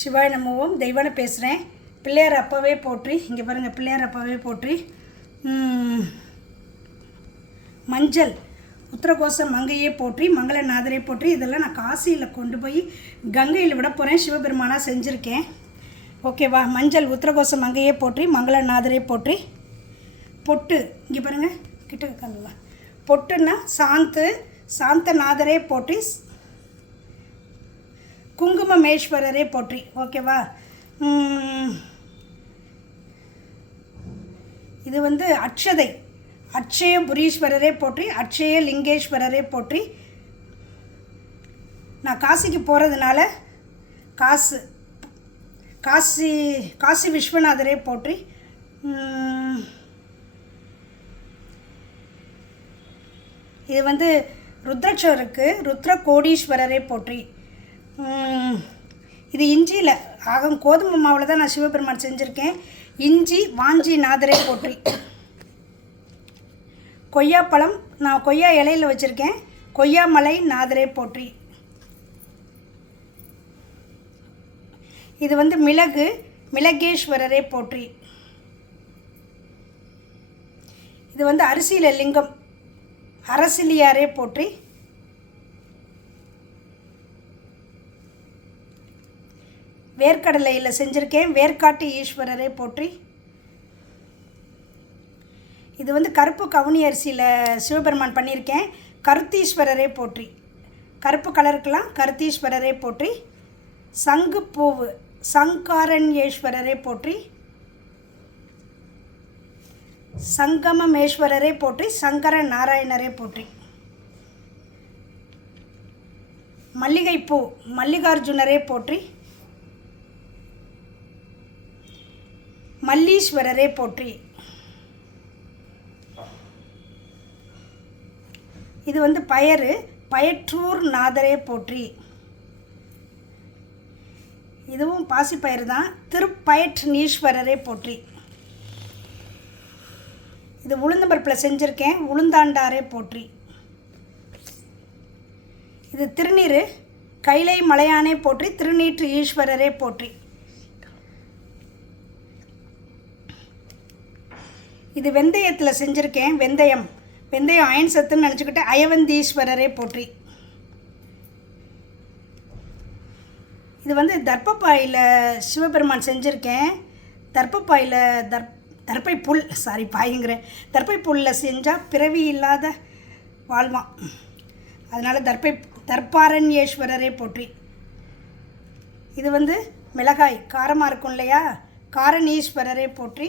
சிவாய் நமவும். தெய்வான பேசுகிறேன் பிள்ளையார் அப்பாவே போற்றி. இங்கே பாருங்கள் பிள்ளையார் அப்பாவே போற்றி. மஞ்சள் உத்தரகோச மங்கையே போற்றி மங்களநாதரை போற்றி. இதெல்லாம் நான் காசியில் கொண்டு போய் கங்கையில் விட போகிறேன் சிவபெருமானாக செஞ்சுருக்கேன். ஓகேவா மஞ்சள் உத்தரகோச மங்கையே போற்றி மங்களநாதரே போற்றி. பொட்டு இங்கே பாருங்கள் கிட்ட கல்லலாம் பொட்டுன்னா சாந்து சாந்தநாதரே போற்றி. குங்குமமேஸ்வரரே போற்றி ஓகேவா? இது வந்து அட்சதை. அட்சய புரீஸ்வரரே போற்றி அட்சய லிங்கேஸ்வரரே போற்றி. நான் காசிக்கு போகிறதுனால காசு காசி காசி விஸ்வநாதரே போற்றி. இது வந்து ருத்ரக்ஷருக்கு ருத்ர கோடீஸ்வரரே போற்றி. இது இஞ்சியில் ஆகம் கோதுமை மாவில் தான் நான் சிவபெருமான் செஞ்சுருக்கேன். இஞ்சி வாஞ்சி நாதரே போற்றி. கொய்யாப்பழம் நான் கொய்யா இலையில் வச்சுருக்கேன். கொய்யாமலை நாதரே போற்றி. இது வந்து மிளகு மிளகேஸ்வரரே போற்றி. இது வந்து அரிசியில் லிங்கம். அரசிலியாரே போற்றி. வேர்க்கடலையில் செஞ்சுருக்கேன். வேர்க்காட்டு ஈஸ்வரரே போற்றி. இது வந்து கருப்பு கவுனி அரிசியில் சிவபெருமான் பண்ணியிருக்கேன். கருத்தீஸ்வரரே போற்றி. கருப்பு கலருக்கெல்லாம் கருத்தீஸ்வரரே போற்றி. சங்கு பூவு சங்காரண்யேஸ்வரரே போற்றி. சங்கமமேஸ்வரரே போற்றி. சங்கர நாராயணரே போற்றி. மல்லிகைப்பூ மல்லிகார்ஜுனரே போற்றி. மல்லீஸ்வரரே போற்றி. இது வந்து பயறு பயற்றூர் நாதரே போற்றி. இதுவும் பாசிப்பயிறு தான் திருப்பயற்றீஸ்வரரே போற்றி. இது உளுந்து பருப்பில் செஞ்சுருக்கேன் உளுந்தாண்டாரே போற்றி. இது திருநீர் கைலை மலையானே போற்றி திருநீற்று ஈஸ்வரரே போற்றி. இது வெந்தயத்தில் செஞ்சுருக்கேன். வெந்தயம். வெந்தயம் அயன் சத்துன்னு நினச்சிக்கிட்டு அயவந்தீஸ்வரரே போற்றி. இது வந்து தர்ப்பப்பாயில் சிவபெருமான் செஞ்சுருக்கேன். தர்ப்பப்பாயில் தர் தர்ப்பை புல் சாரி பாய்ங்கிறேன். தர்ப்பை புல்லில் செஞ்சால் பிறவி இல்லாத வாழ்வான். அதனால் தர்ப்பை தர்ப்பாரண்யேஸ்வரரே போற்றி. இது வந்து மிளகாய் காரமாக இருக்கும் இல்லையா? காரணீஸ்வரரே போற்றி.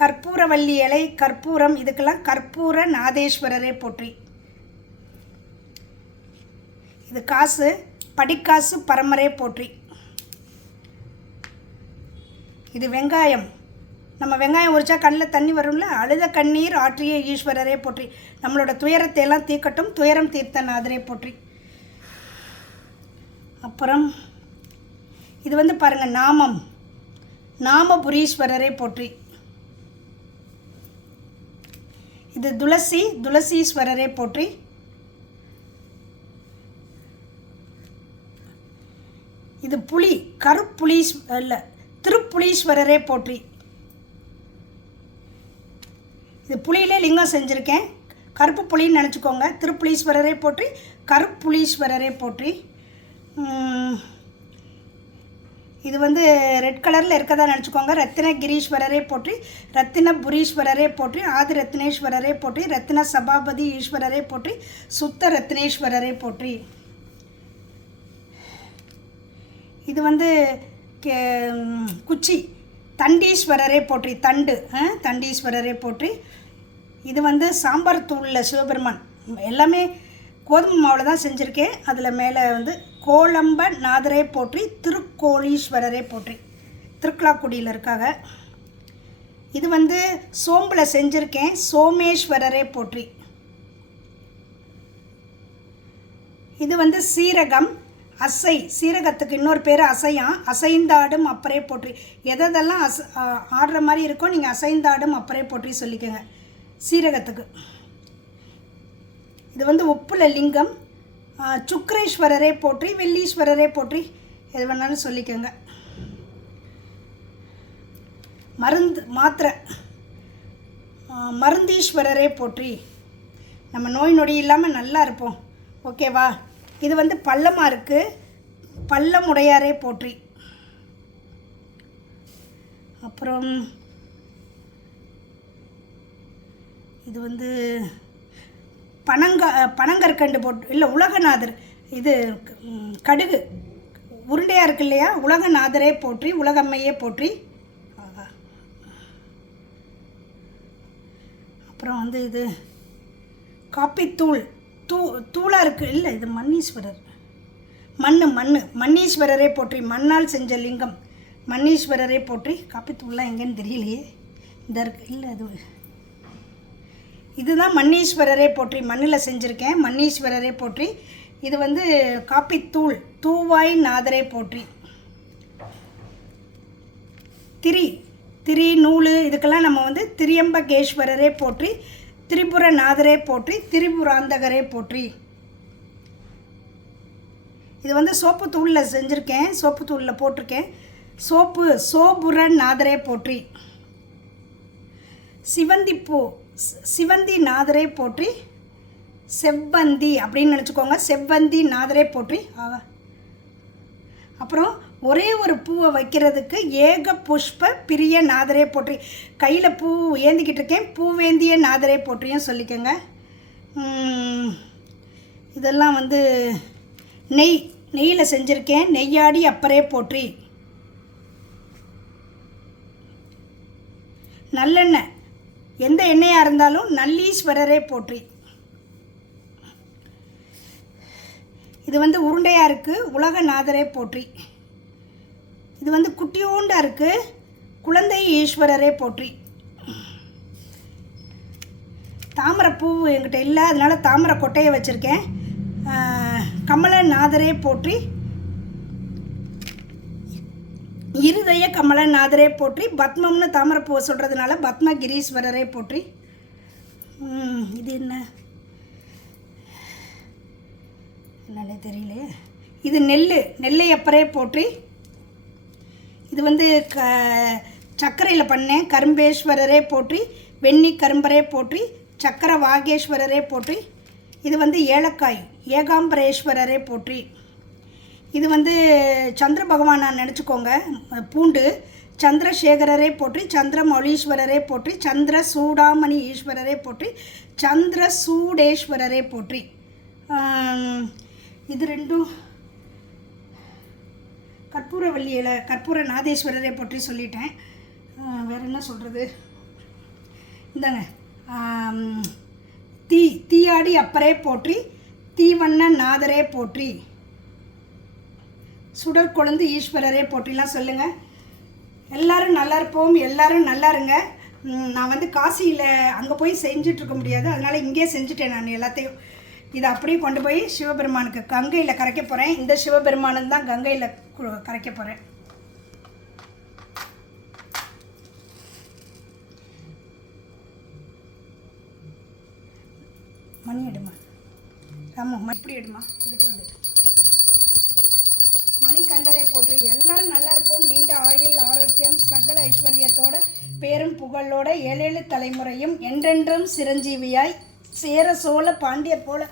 கற்பூரவல்லி இலை கற்பூரம் இதுக்கெல்லாம் கற்பூர நாதேஸ்வரரே போற்றி. இது காசு படிக்காசு பரமரே போற்றி. இது வெங்காயம். நம்ம வெங்காயம் உரிச்சா கண்ணில் தண்ணி வரும்ல அழுத கண்ணீர் ஆற்றிய ஈஸ்வரரே போற்றி. நம்மளோட துயரத்தை எல்லாம் தீக்கட்டும் துயரம் தீர்த்த நாதரே போற்றி. அப்புறம் இது வந்து பாருங்கள் நாமம். நாமபுரீஸ்வரரே போற்றி. இது துளசி துளசீஸ்வரரே போற்றி. இது புலி கருப்புலீஸ் இல்லை திருப்புலீஸ்வரரே போற்றி. இது புலியிலே லிங்கம் செஞ்சுருக்கேன். கருப்பு புலின்னு நினச்சிக்கோங்க. திருப்புலீஸ்வரரே போற்றி கருப்புலீஸ்வரரே போற்றி. இது வந்து ரெட் கலரில் இருக்கதா நினச்சிக்கோங்க. ரத்தின கிரீஸ்வரரே போற்றி ரத்தின புரீஸ்வரரே போற்றி ஆதி ரத்னேஸ்வரரே போற்றி ரத்தின சபாபதி ஈஸ்வரரே போற்றி சுத்த ரத்தினேஸ்வரரே போற்றி. இது வந்து கே- குச்சி. தண்டீஸ்வரரே போற்றி தண்டு தண்டீஸ்வரரே போற்றி. இது வந்து சாம்பார் தூளில் சிவபெருமான். எல்லாமே கோதுமை மாவில் தான் செஞ்சுருக்கேன். அதில் மேலே வந்து கோலம்ப நாதரே போற்றி திருக்கோளீஸ்வரரே போற்றி. திருக்கலாக்குடியில் இருக்காங்க இது வந்து சோம்பில் செஞ்சுருக்கேன் சோமேஸ்வரரே போற்றி. இது வந்து சீரகம் அசை. சீரகத்துக்கு இன்னொரு பேர் அசையாம் அசைந்தாடும் அப்பறே போற்றி. எதெல்லாம் அச ஆடுற மாதிரி இருக்கோ நீங்கள் அசைந்தாடும் அப்பறே போற்றி சொல்லிக்கோங்க சீரகத்துக்கு. இது வந்து உப்புல லிங்கம் சுக்ரேஸ்வரரே போற்றி வெள்ளீஸ்வரரே போற்றி. எது வேணாலும் சொல்லிக்கோங்க. மருந்து மாத்திரை. மருந்தீஸ்வரரே போற்றி. நம்ம நோய் நொடி இல்லாமல் நல்லா இருப்போம். ஓகேவா இது வந்து பள்ளமாக இருக்குது பள்ளமுடையாரே போற்றி. அப்புறம் இது வந்து பனங்க பனங்கற்கண்டு போட்டு இல்லை உலகநாதர் இது கடுகு உருண்டையாக இருக்கு இல்லையா? உலகநாதரே போற்றி உலகம்மையே போற்றி. அப்புறம் வந்து இது காப்பித்தூள் தூ தூளாக இருக்குது இல்லை இது மன்னீஸ்வரர். மண் மண் மன்னீஸ்வரரே போற்றி மண்ணால் செஞ்ச லிங்கம். மன்னீஸ்வரரே போற்றி காப்பித்தூள்லாம் எங்கேன்னு தெரியலையே. இந்த இருக்கு இல்லை அது இதுதான் மன்னீஸ்வரரே போற்றி. மண்ணில் செஞ்சுருக்கேன். மன்னீஸ்வரரே போற்றி. இது வந்து காப்பித்தூள் தூவாய் நாதரே போற்றி. திரி. திரி நூல் இதுக்கெல்லாம் நம்ம வந்து திரியம்பகேஸ்வரரே போற்றி. திரிபுர நாதரே போற்றி. திரிபுராந்தகரே போற்றி. இது வந்து சோப்பு தூளில் செஞ்சுருக்கேன். சோப்பு தூளில் போட்டிருக்கேன். சோப்பு சோபுர நாதரே போற்றி. சிவந்திப்பூ. சிவந்தி நாதரே போற்றி செவ்வந்தி அப்படின்னு நினச்சிக்கோங்க. செவ்வந்தி நாதரே போற்றி. அப்புறம் ஒரே ஒரு பூவை வைக்கிறதுக்கு ஏக புஷ்ப பிரிய நாதரே போற்றி. கையில் பூ ஏந்திக்கிட்டு இருக்கேன். பூவேந்திய நாதரே போற்றியும் சொல்லிக்கோங்க. இதெல்லாம் வந்து நெய் நெய்யில் செஞ்சுருக்கேன். நெய்யாடி அப்பரே போற்றி. நல்லெண்ணெய். எந்த எண்ணெயாக இருந்தாலும் நல்லீஸ்வரரே போற்றி. இது வந்து உருண்டையாக இருக்குது உலகநாதரே போற்றி. இது வந்து குட்டியோண்டாக இருக்குது குழந்தை ஈஸ்வரரே போற்றி. தாமரைப்பூ என்கிட்ட இல்லை அதனால் தாமரை கொட்டையை வச்சுருக்கேன் கமலநாதரே போற்றி. இருதய கமலநாதரே போற்றி. பத்மம்னு தாமரைப்பூவை சொல்கிறதுனால பத்மகிரீஸ்வரரே போற்றி. இது என்ன? என்னன்னே தெரியலையே. இது நெல் நெல்லையப்பரே போற்றி. இது வந்து க சர்க்கரையில் பண்ணேன் கரும்பேஸ்வரரே போற்றி. வெண்ணி கரும்பரே போற்றி. சக்கர வாகேஸ்வரரே போற்றி. இது வந்து ஏலக்காய் ஏகாம்பரேஸ்வரரே போற்றி. இது வந்து சந்திர பகவானா நினச்சிக்கோங்க. பூண்டு சந்திரசேகரரே போற்றி சந்திரமௌலீஸ்வரரே போற்றி சந்திர சூடாமணி ஈஸ்வரரே போற்றி சந்திர சூடேஸ்வரரே போற்றி இது ரெண்டும் கற்பூரவல்லி இலை கற்பூர நாதேஸ்வரரை பற்றி சொல்லிட்டேன். வேறு வேற என்ன சொல்கிறது இந்தாங்க. தீ தீயாடி அப்பரே போற்றி தீவண்ண நாதரே போற்றி. சுடர் கொழுந்து ஈஸ்வரரே போட்டிலாம் சொல்லுங்கள் எல்லாரும் நல்லா இருப்போம் எல்லாரும் நல்லா இருங்க. நான் வந்து காசியில் அங்கே போய் செஞ்சிட்ருக்க முடியாது. அதனால் இங்கேயே செஞ்சுட்டேன் நான் எல்லாத்தையும். இதை அப்படியே கொண்டு போய் சிவபெருமானுக்கு கங்கையில் கரைக்க போகிறேன் இந்த சிவபெருமானன் தான் கங்கையில் கரைக்க போகிறேன் மணி எடுமா? ராமு இப்படி எடுமா? ஆரோக்கியம் சகல ஐஸ்வர்யத்தோட பேரும் புகழோட ஏழேழு தலைமுறையும் என்றென்றும் சிரஞ்சீவியாய் சேர சோழ பாண்டியர் போல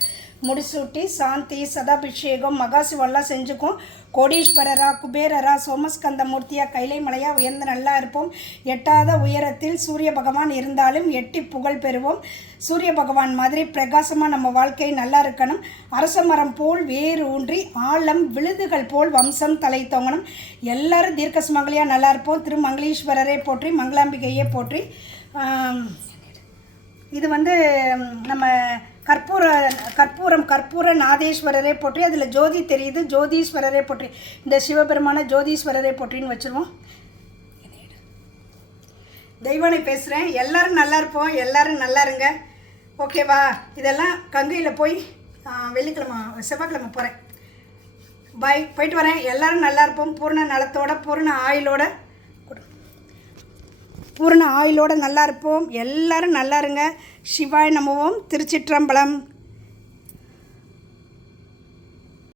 முடிசூட்டி சாந்தி சதாபிஷேகம் மகாசிவெல்லாம் செஞ்சுக்கும். கோடீஸ்வரரா குபேரரா சோமஸ்கந்த மூர்த்தியா கைலை மலையா உயர்ந்து நல்லா இருப்போம். எட்டாத உயரத்தில் சூரிய பகவான் இருந்தாலும் எட்டி புகழ் பெறுவோம். சூரிய பகவான் மாதிரி பிரகாசமாக நம்ம வாழ்க்கை நல்லா இருக்கணும். அரச மரம் போல் வேறு ஊன்றி ஆழம் விழுதுகள் போல் வம்சம் தலை தொங்கணும். எல்லாரும் தீர்க்க சுமங்கலியாக நல்லா இருப்போம். திரு மங்களீஸ்வரரே போற்றி மங்களாம்பிகையை போற்றி. இது வந்து நம்ம கற்பூர கற்பூரம் கற்பூர நாதேஸ்வரரே போற்றி. அதில் ஜோதி தெரியுது ஜோதீஸ்வரரே போற்றி. இந்த சிவபெருமான ஜோதீஸ்வரரே போற்றின்னு வச்சுருவோம். தெய்வானை பேசுகிறேன் எல்லாரும் நல்லா இருப்போம். எல்லாரும் நல்லா இருங்க. ஓகேவா? இதெல்லாம் கங்கையில் போய் வெள்ளிக்கிழமை செவ்வாய்க்கிழமை போகிறேன் பாய் போயிட்டு வரேன். எல்லாரும் நல்லா இருப்போம். பூர்ண நலத்தோட பூர்ண ஆயுளோட. பூரண ஆயிலோடு நல்லா இருப்போம். எல்லோரும் நல்லா இருங்க. சிவாய் நமவோம். திருச்சிற்றம்பலம்.